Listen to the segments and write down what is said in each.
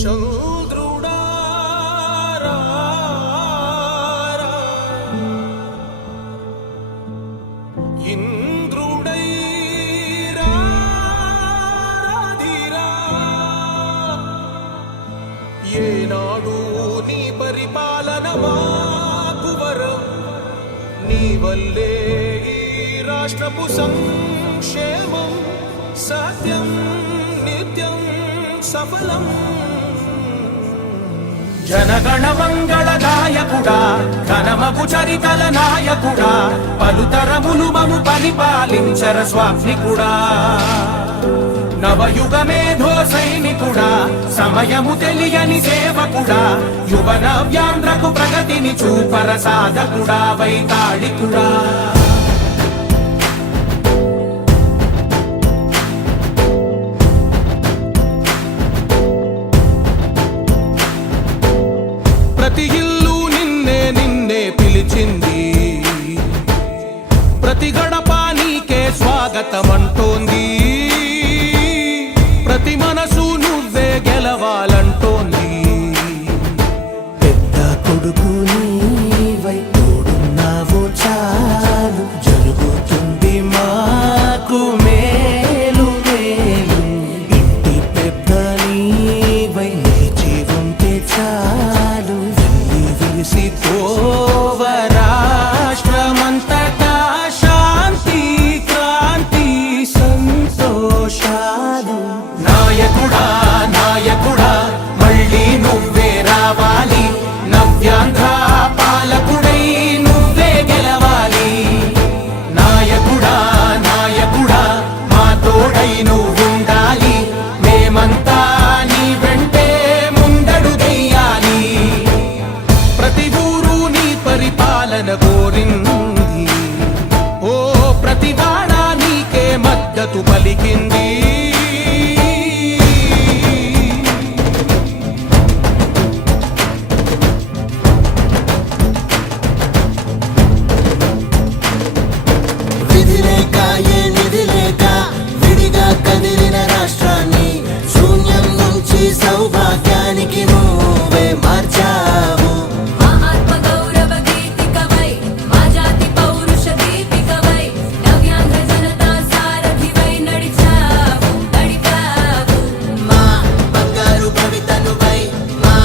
చంద్రుడా ఇంద్రుడై రాధిరా ఏనాడు నీ పరిపాలన మాకు వరం నీ వల్లే ఈ రాష్ట్రపు సంక్షేమం సత్యం నిత్యం సఫలం జనగణ మంగళ గాయకుడా ఘనమగు చరితల నాయకుడా పలుతరములు మము పరిపాలించర స్వామికుడా నవయుగ మేధో సైనికుడా సమయము తెలియని సేవకుడా యువ నవ్యాంధ్రకు ప్రగతిని చూపర సాధకుడా వైతాళికుడా ప్రతి ఇల్లు నిన్నే నిన్నే పిలిచింది ప్రతి గడప నీకే స్వాగతమంటోంది ప్రతి మనసు నువ్వే గెలవాలంటోంది పెద్ద కొడుకు నీవై తోడున్నావు చాలు జరుగుతుంది మాకు మేలు మేలు ఇంటి పెద్ద నీవై నిలిచి ఉంటే చాలు విరిసి పోవ రాష్ట్రమంతటా శాంతి క్రాంతి సంతోషాలు నాయకుడా నాయకుడా మళ్ళీ నువ్వే రావాలి నవ్యాంధ్ర పాలకుడై నువ్వే గెలవాలి నాయకుడా నాయకుడా మా తోడై నువ్వుండాలి మేమంతా నీ వెంటే ముందడుగెయ్యాలి ప్రతి ఊరు నీ పరిపాలన కోరింది ఓ ప్రతివాడ నీకే మద్దతు పలికింది విధి లేక ఏ నిధి లేక విడిగా కదిలిన రాష్ట్రాన్ని శూన్యం నుంచి సౌభాగ్యానికి నువ్వే మార్చావు ఆత్మ గౌరవ గీతికవై మా జాతి పౌరుష దీపికవై నవ్యాంధ్ర జనతా సారథివై నడిచావు మా బంగారు భవితనువై మా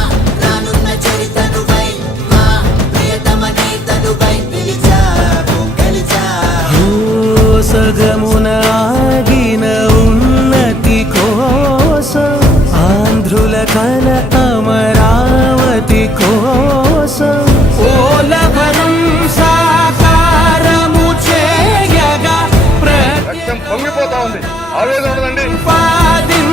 రానున్న చరితనువై మా ప్రియతమ నేతనువై పిలిచావు గెలిచావు సగమున ఆగిన ఉన్నతి కోసం ఆంధ్రుల కల అమరావతి కోసం ఓలవరం సాకారము చేయగా రక్తం పొంగిపోతా ఉంది ఆవేదన ఉండదండి ప్రతిపాదించ